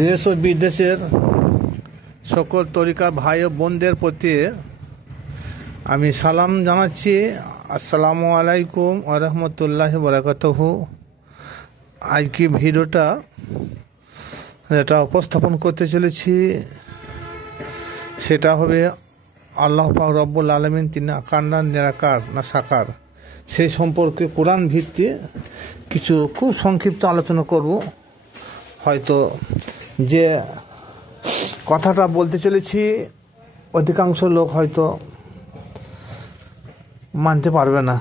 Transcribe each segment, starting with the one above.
দেশ ও বিদেশের সকল তরিকার ভাই ও বোনদের প্রতি আমি সালাম জানাচ্ছি। আসসালামু আলাইকুম ওয়া রাহমাতুল্লাহি ওয়া বারাকাতুহু। আজকে ভিডিওটা যেটা উপস্থাপন করতে চলেছি সেটা হবে আল্লাহ পাক রব্বুল আলামিন তিনি আকার না নিরাকার না সাকার, সেই সম্পর্কে কোরআন ভিত্তি কিছু খুব সংক্ষিপ্ত আলোচনা করব। হয়তো যে কথাটা বলতে চলেছি অধিকাংশ লোক হয়তো মানতে পারবে না।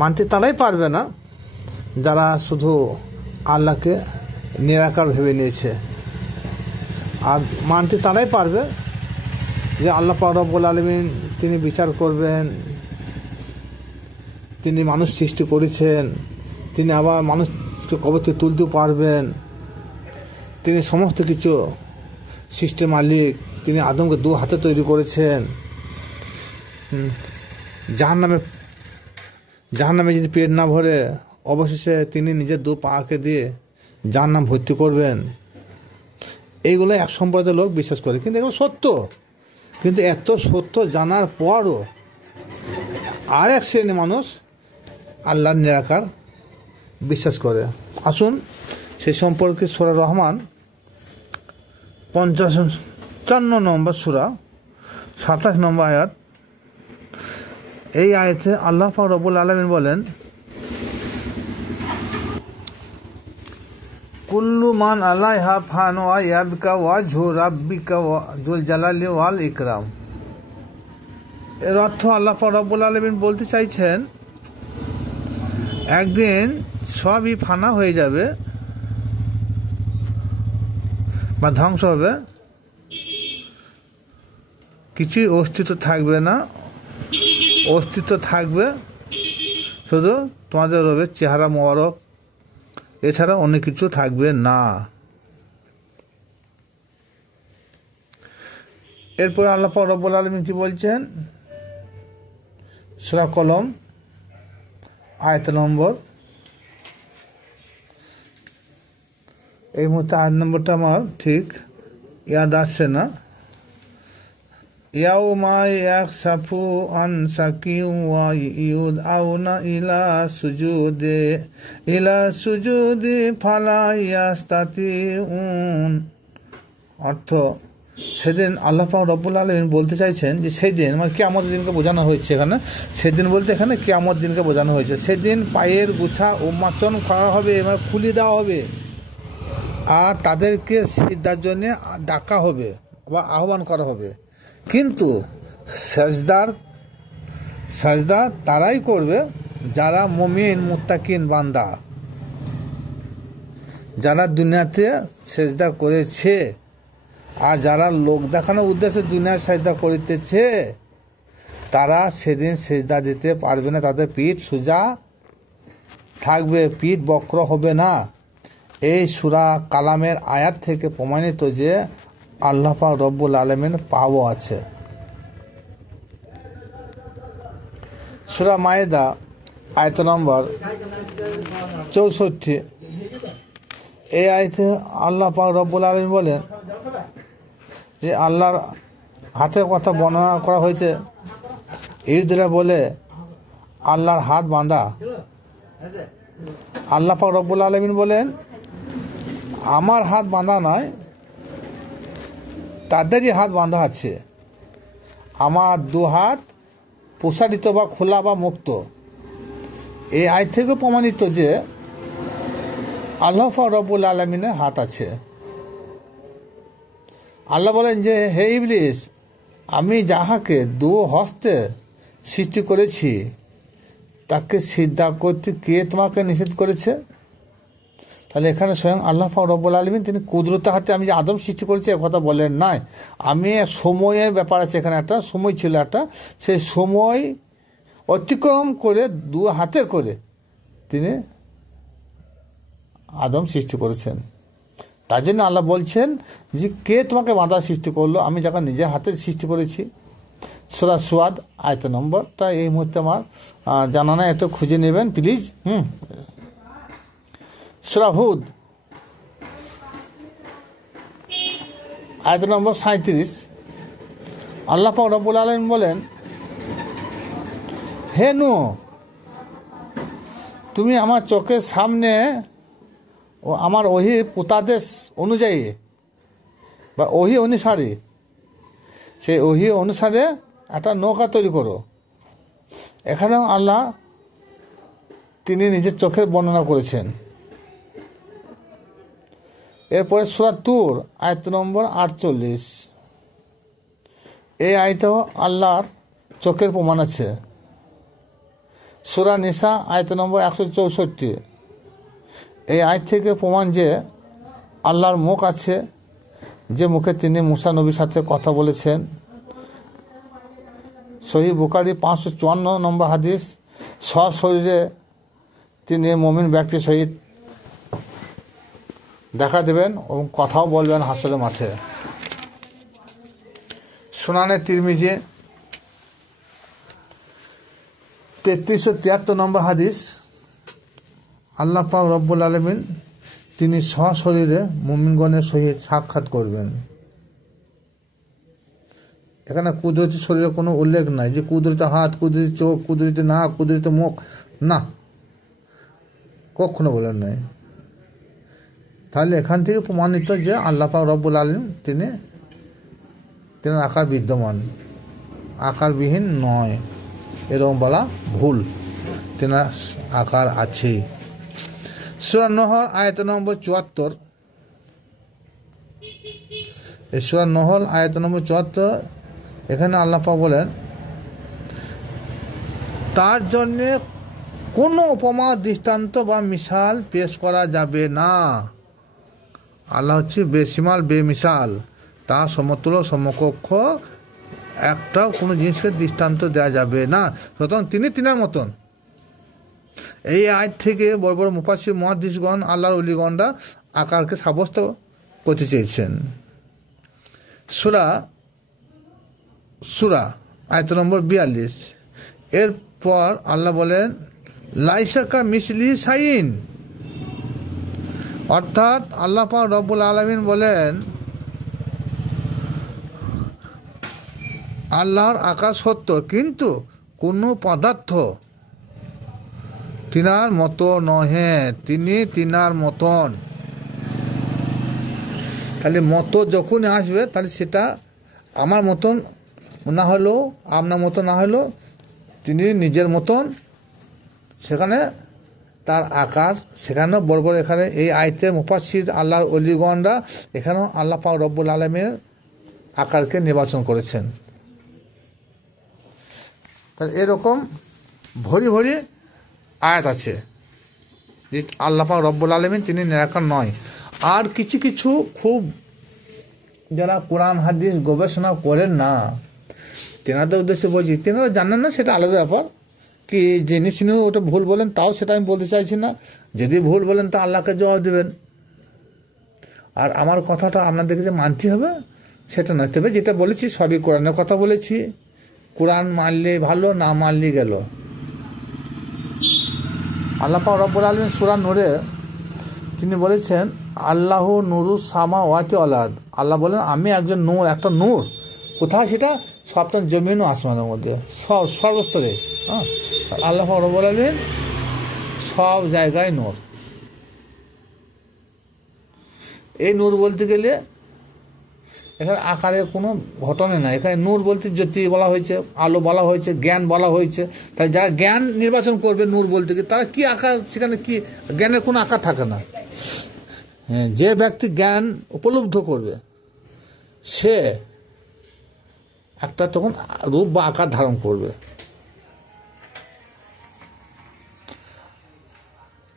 মানতে তারাই পারবে না যারা শুধু আল্লাহকে নিরাকার ভেবে নিয়েছে, আর মানতে তারাই পারবে যে আল্লাহ পাক রব্বুল আলামিন তিনি বিচার করবেন, তিনি মানুষ সৃষ্টি করেছেন, তিনি আবার মানুষকে কবর থেকে তুলতেও পারবেন, তিনি সমস্ত কিছু সৃষ্টির মালিক, তিনি আদমকে দু হাতে তৈরি করেছেন, জাহান্নামে যদি পেট না ভরে অবশেষে তিনি নিজের দু পাকে দিয়ে জাহান্নাম ভর্তি করবেন। এইগুলো এক সম্প্রদায়ের লোক বিশ্বাস করে, কিন্তু এগুলো সত্য। কিন্তু এত সত্য জানার পরও আর এক শ্রেণী মানুষ আল্লাহর নিরাকার বিশ্বাস করে। আসুন সেই সম্পর্কে সূরা রহমান 55 নম্বর সূরা 27 নম্বর আয়াত। এই আয়াতে আল্লাহ পাক রব্বুল আলামিন বলেন, কুল্লু মান আলাইহা ফান ওয়া ইয়াবকা ওয়াজহু রাব্বিকা যুল জালালি ওয়াল ইকরাম। এর অর্থ আল্লাহ পাক রব্বুল আলামিন বলতে চাইছেন একদিন সবই ফানা হয়ে যাবে বা ধ্বংস হবে, কিছুই অস্তিত্ব থাকবে না। অস্তিত্ব থাকবে শুধু তোমাদের রবের চেহারা মোবারক, এছাড়া অন্য কিছু থাকবে না। এরপরে আল্লাহ পাক রব্বুল আলামিন কি বলছেন, সূরা কলম আয়াত নম্বর, এই মুহূর্তে আয়াত নম্বরটা আমার ঠিক ইয়াদ আসছে না। ইয়াউমা ইয়াকশাফু আন সাকিউ ওয়া ইউদআউনা ইলা সুজুদি ফালা ইয়াস্তাতিউন। অর্থ, সেদিন আল্লাহ পাক রব্বুল আলামিন বলতে চাইছেন যে সেই দিন মানে কিয়ামতের দিনকে বোঝানো হয়েছে এখানে। সেদিন বলতে এখানে কিয়ামত দিনকে বোঝানো হয়েছে। সেদিন পায়ের গুছা উন্মোচন করা হবে, মানে খুলে দেওয়া হবে, আর তাদেরকে সিজদার জন্য ডাকা হবে বা আহ্বান করা হবে। কিন্তু সাজদা তারাই করবে যারা মুমিন মুত্তাকিন বান্দা, যারা দুনিয়াতে সেজদা করেছে। আর যারা লোক দেখানোর উদ্দেশ্যে দুনিয়ায় সেজদা করিতেছে তারা সেদিন সেজদা দিতে পারবে না। তাদের পিঠ সোজা থাকবে, পিঠ বক্র হবে না। এই সূরা কালামের আয়াত থেকে প্রমাণিত যে আল্লাহ পাক রব্বুল আলামিন পাওয়া আছে। সূরা মায়েদা আয়াত নম্বর 64, এই আয়াতে আল্লাহ পাক রব্বুল আলামিন বলেন যে আল্লাহর হাতের কথা বর্ণনা করা হয়েছে। ইহুদিরা বলে আল্লাহর হাত বাঁধা। আল্লাহ পাক রব্বুল আলামিন বলেন আমার হাত বাঁধা নয়, তাদেরই হাত বাঁধা আছে। আমার দু হাত প্রসারিত বা খোলা বা মুক্ত। এই আয়াত থেকে প্রমাণিত যে আল্লাহ পাক রব্বুল আলামিনের হাত আছে। আল্লাহ বলেন যে হে ইবলিস, আমি যাহাকে দু হস্তে সৃষ্টি করেছি তাকে সিজদা করতে কে তোমাকে নিষেধ করেছে? তাহলে এখানে স্বয়ং আল্লাহ পাক রব্বুল আলামিন তিনি কুদরতের হাতে আমি যে আদম সৃষ্টি করেছি এ কথা বলেন নাই। আমি সময়ের ব্যাপার আছে, এখানে একটা সময় ছিল, একটা সেই সময় অতিক্রম করে দু হাতে করে তিনি আদম সৃষ্টি করেছেন। তার জন্য আল্লাহ বলছেন যে কে তোমাকে বাঁধা সৃষ্টি করলো, আমি যখন নিজের হাতে সৃষ্টি করেছি। সূরা সুয়াদ আয়াত নম্বরটা এই মুহূর্তে আমার জানা নাই, একটু খুঁজে নেবেন প্লিজ। সূরা হুদ আয়াত নম্বর 37 আল্লাহ পাক রব্বুল আলামিন বলেন, হে নূহ, তুমি আমার চোখের সামনে ও আমার ওহির পুতাদেশ অনুযায়ী বা ওহি অনুসারে, সেই ওহি অনুসারে একটা নৌকা তৈরি করো। এখানেও আল্লাহ তিনি নিজের চোখের বর্ণনা করেছেন। এরপরে সূরা তুর আয়াত নম্বর 48, এই আয়াতেও আল্লাহর চোখের প্রমাণ আছে। সূরা নিসা আয়াত নম্বর 164, এই আয়াত থেকে প্রমাণ যে আল্লাহর মুখ আছে, যে মুখে তিনি মুসা নবীর সাথে কথা বলেছেন। সহিহ বুখারী 554 নম্বর হাদিস, সশরীরে তিনি মুমিন ব্যক্তির সহিত দেখা দেবেন এবং কথাও বলবেন হাসরের মাঠে। সুনানে তিরমিজি 3373 নম্বর হাদিস, আল্লাহ পাক রব্বুল আলামিন তিনি সশরীরে মুমিনগণের সহিত সাক্ষাৎ করবেন। এখানে কুদরতি শরীরের কোনো উল্লেখ নাই যে কুদরতি হাত, কুদরতি চোখ, কুদরতি নাক, কুদরতি মুখ, না, কখনো বলেন নাই। তাহলে এখান থেকে প্রমাণিত যে আল্লাহ পাক রব্বুল আলামিন তিনি আকার বিদ্যমান, আকারবিহীন নয়, এরকম বলা ভুল, তেনার আকার আছে। সূরা নহল আয়াত নম্বর 74, এই সূরা নহল আয়াত নম্বর 74, এখানে আল্লাহ পাক বলেন, তার জন্যে কোনো উপমা, দৃষ্টান্ত বা মিসাল পেশ করা যাবে না। আল্লাহ হচ্ছে বেসীমাল, বেমিসাল, তার সমতুল্য সমকক্ষ একটাও কোনো জিনিসের দৃষ্টান্ত দেওয়া যাবে না। সুতরাং তিনি তিনার মতন। এই আয়াত থেকে বড় বড় মুফাসসির মুহাদ্দিসগণ, আল্লাহর ওলিগণরা আকারকে সাব্যস্ত করতে চেয়েছেন। সূরা আয়াত নম্বর 42, এরপর আল্লাহ বলেন, লাইসা কামিসলিহি শাইউন, অর্থাৎ আল্লাহ পাক রব্বুল আলামিন বলেন, আল্লাহর আকার সত্য, কিন্তু কোনো পদার্থ তিনার মতো নহে, তিনি তিনার মতন। তাহলে মতো যখন আসবে, তাহলে সেটা আমার মতন না হলেও, আপনার মতো না হলেও তিনি নিজের মতন, সেখানে তার আকার, সেখানেও বড় বড়, এখানে এই আয়াতের মুফাসসির আল্লাহর ওলিগণরা এখানেও আল্লাহ পাক রব্বুল আলামিনের আকারকে নির্বাচন করেছেন। তাহলে এরকম ভরি ভরি আয়াত আছে যে আল্লাহ পাক রব্বুল আলামিন তিনি নিরাকার নয়। আর কিছু কিছু খুব যারা কোরআন হাদিস গবেষণা করেন না, তেনাদের উদ্দেশ্যে বলছি, তেনারা জানেন না সেটা আলাদা ব্যাপার, কি জেনে শুনেও ওটা ভুল বলেন, তাও সেটা আমি বলতে চাইছি না। যদি ভুল বলেন তা আল্লাহকে জবাব দেবেন, আর আমার কথাটা আপনাদেরকে যে মানতে হবে সেটা নয়। তবে যেটা বলেছি সবই কোরআনের কথা বলেছি, কোরআন মানলে ভালো, না মানলে গেল। আল্লাহ পাক রব্বুল আলামিন সূরা নূরে তিনি বলেছেন, আল্লাহ নূরুস সামাওয়াতি ওয়াল আরদ, আল্লাহ বলেন আমি একজন নূর, একটা নূর। কোথায় সেটা? সপ্তম জমিন ও আসমানের মধ্যে, সর্বস্তরে। হ্যাঁ, আল্লাহ পাক রব্বুল আলামিন সব জায়গায় নূর। এই নূর বলতে গেলে এখানে আকারের কোনো ঘটনা নাই। এখানে নূর বলতে জ্যোতি বলা হয়েছে, আলো বলা হয়েছে, জ্ঞান বলা হয়েছে। তাই যারা জ্ঞান নির্বাচন করবে নূর বলতে গেলে, তারা কি আকার, সেখানে কি জ্ঞানের কোনো আকার থাকে না। যে ব্যক্তি জ্ঞান উপলব্ধ করবে সে একটা তখন রূপ বা আকার ধারণ করবে।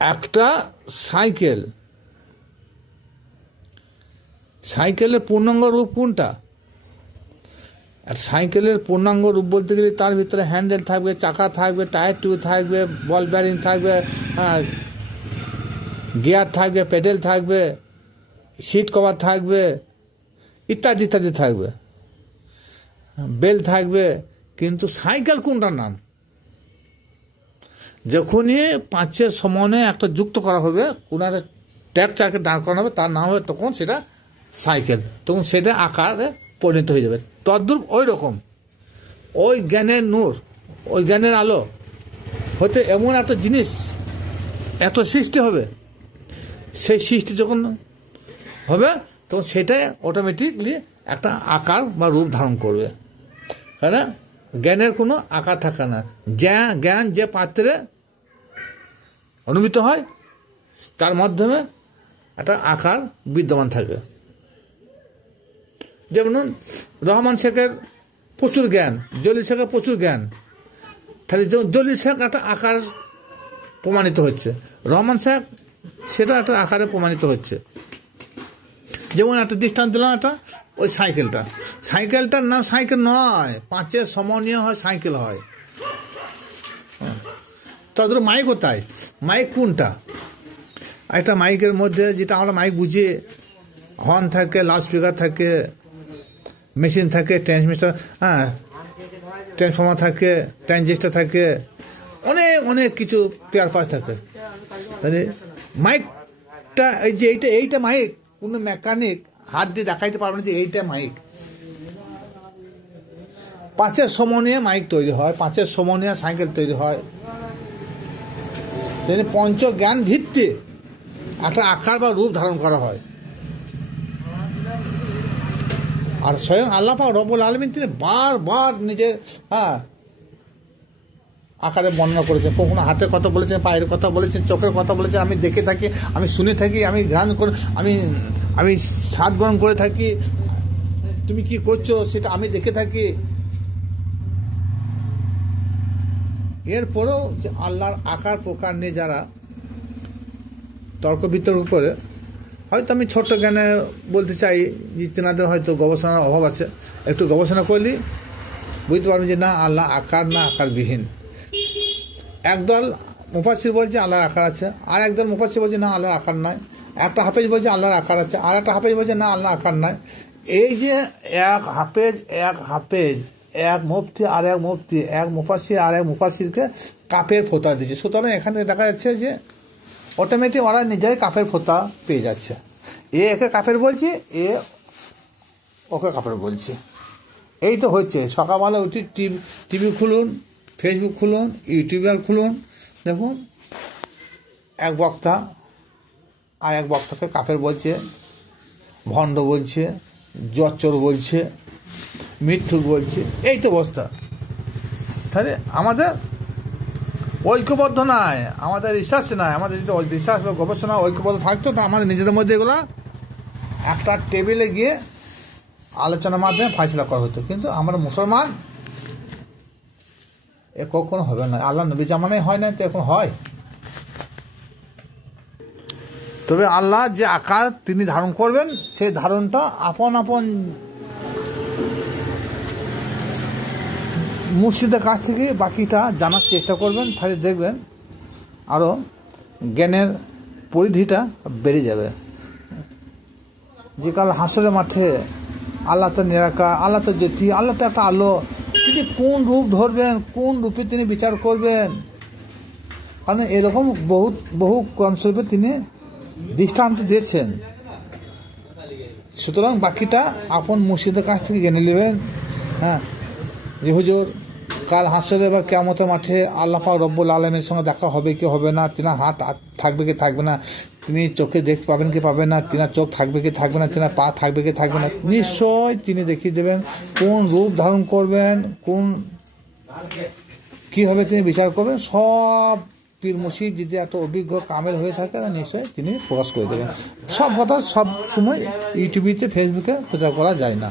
একটা সাইকেলের পূর্ণাঙ্গ রূপ কোনটা? আর সাইকেলের পূর্ণাঙ্গ রূপ বলতে গেলে তার ভিতরে হ্যান্ডেল থাকবে, চাকা থাকবে, টায়ার টিউব থাকবে, বল ব্যারিং থাকবে, গিয়ার থাকবে, পেডেল থাকবে, সিট কভার থাকবে, ইত্যাদি ইত্যাদি থাকবে, বেল থাকবে। কিন্তু সাইকেল কোনটার নাম? যখনই পাঁচের সমানে একটা যুক্ত করা হবে, কোনো একটা ট্র্যাক চারকে দাঁড় করানো হবে, তার নাম হবে তখন সেটা সাইকেল, তখন সেটা আকারে পরিণত হয়ে যাবে। তদ্রূপ ওই রকম ওই জ্ঞানের নূর, ওই জ্ঞানের আলো হতে এমন একটা জিনিস এত সৃষ্টি হবে, সেই সৃষ্টি যখন হবে তখন সেটাই অটোমেটিকলি একটা আকার বা রূপ ধারণ করবে। হ্যাঁ, জ্ঞানের কোনো আকার থাকে না। জ্ঞান যে পাত্রে অনুভূত হয় তার মাধ্যমে একটা আকার বিদ্যমান থাকে। যেমন রহমান শেখের প্রচুর জ্ঞান, জলিল শেখের প্রচুর জ্ঞান, তাহলে জলিল শেখ একটা আকার প্রমাণিত হচ্ছে, রহমান শেখ সেটা একটা আকারে প্রমাণিত হচ্ছে। যেমন একটা দৃষ্টান্ত দিলাম, একটা ওই সাইকেলটার নাম সাইকেল নয়, 5 সমনীয় হয় সাইকেল হয়। তাদের মাইক কোথায়, মাইক কোনটা? একটা মাইকের মধ্যে যেটা আমরা মাইক বুঝি, হর্ন থাকে, লাউড স্পিকার থাকে, মেশিন থাকে, ট্রান্সফর্মার থাকে, ট্রানজিস্টার থাকে, অনেক কিছু পেয়ার পাস থাকে। তাহলে মাইকটা এই যে এইটা মাইক, কোনো মেকানিক হাত দিয়ে দেখাইতে পারবে না যে এইটা মাইক। 5 সমনীয় মাইক তৈরি হয়, 5 সমনীয় সাইকেল তৈরি হয়। পঞ্চ জ্ঞান ভিত্তি একটা আকার বা রূপ ধারণ করা হয়। আর স্বয়ং আল্লাহ পাক রব্বুল আলামিন তিনি বারবার নিজের আকারে বর্ণনা করেছেন। কখনো হাতের কথা বলেছেন, পায়ের কথা বলেছেন, চোখের কথা বলেছেন। আমি দেখে থাকি, আমি শুনে থাকি, আমি ঘ্রাণ করে, আমি স্বাদ গ্রহণ করে থাকি। তুমি কি করছো সেটা আমি দেখে থাকি। এরপরেও যে আল্লাহর আকার প্রকার নিয়ে যারা তর্ক বিতর্ক করে, হয়তো আমি ছোট্ট জ্ঞানে বলতে চাই যে তেনাদের হয়তো গবেষণার অভাব আছে। একটু গবেষণা করলে বুঝতে পারবেন যে না, আল্লাহ আকার না আকারবিহীন। একদল মুফাসসির বলছে আল্লাহর আকার আছে, আর একদল মুফাসসির বলছে না আল্লাহর আকার নয়। একটা হাফেজ বলছে আল্লাহর আকার আছে, আর একটা হাফেজ বলছে না আল্লাহর আকার নয়। এই যে এক হাফেজ এক মুফতি আর এক মুফতি, এক মুফাসসির আর এক মুফাসসিরকে কাফের ফতোয়া দিচ্ছে। সুতরাং এখানে দেখা যাচ্ছে যে অটোমেটিক ওরা নিজেই কাফের ফতোয়া পেয়ে যাচ্ছে। একে কাফের বলছে, ওকে কাফের বলছে। এই তো হচ্ছে। সকালবেলা উঠে টিভি খুলুন, ফেসবুক খুলুন, ইউটিউব খুলুন, দেখুন এক বক্তা আর এক বক্তাকে কাফের বলছে, ভণ্ড বলছে, জচ্চর বলছে, মিথ্যুক বলছে। এই তো অবস্থা। তাহলে আমাদের ঐক্যবদ্ধ নয়, আমাদের রিসার্চ নয়। আমাদের যদি রিসার্চ বা গবেষণা ঐক্যবদ্ধ থাকতো, তো আমাদের নিজেদের মধ্যে এগুলো একটা টেবিলে গিয়ে আলোচনার মাধ্যমে ফয়সালা করা হতো। কিন্তু আমরা মুসলমান, এ কখনো হবে না। আল্লাহ নবী জামানায় হয় না, তো এখন হয়। তবে আল্লাহ যে আকার তিনি ধারণ করবেন, সেই ধারণটা আপন মুর্শিদের কাছ থেকে বাকিটা জানার চেষ্টা করবেন। তাহলে দেখবেন আরও জ্ঞানের পরিধিটা বেড়ে যাবে। যে কাল হাসরের মাঠে আল্লাহ তো নিরাকার, আল্লাহ তো জ্যোতি, আল্লাহ তো একটা আলো। তিনি কোন রূপ ধরবেন, কোন রূপে তিনি বিচার করবেন, কারণ এরকম বহু কোরআন শরীফে তিনি দৃষ্টান্ত দিয়েছেন। সুতরাং বাকিটা আপন মুর্শিদের কাছ থেকে জেনে নেবেন। যে হুজুর কাল হাসরে বা কিয়ামতের মাঠে আল্লাহ পাক রব্বুল আলামিনের সঙ্গে দেখা হবে কি হবে না, তিনার হাত থাকবে কি থাকবে না, তিনি চোখে দেখতে পাবেন কি পাবেন না, তিনার চোখ থাকবে কি থাকবে না, তিনার পা থাকবে কি থাকবে না, নিশ্চয় তিনি দেখিয়ে দেবেন। কোন রূপ ধারণ করবেন, কীভাবে তিনি বিচার করবেন, সব পীর মুর্শিদ যদি একটা অভিজ্ঞ কামেল হয়ে থাকে, নিশ্চয়ই তিনি প্রকাশ করে দেবেন। সব কথা সব সময় ইউটিউবে ফেসবুকে প্রচার করা যায় না।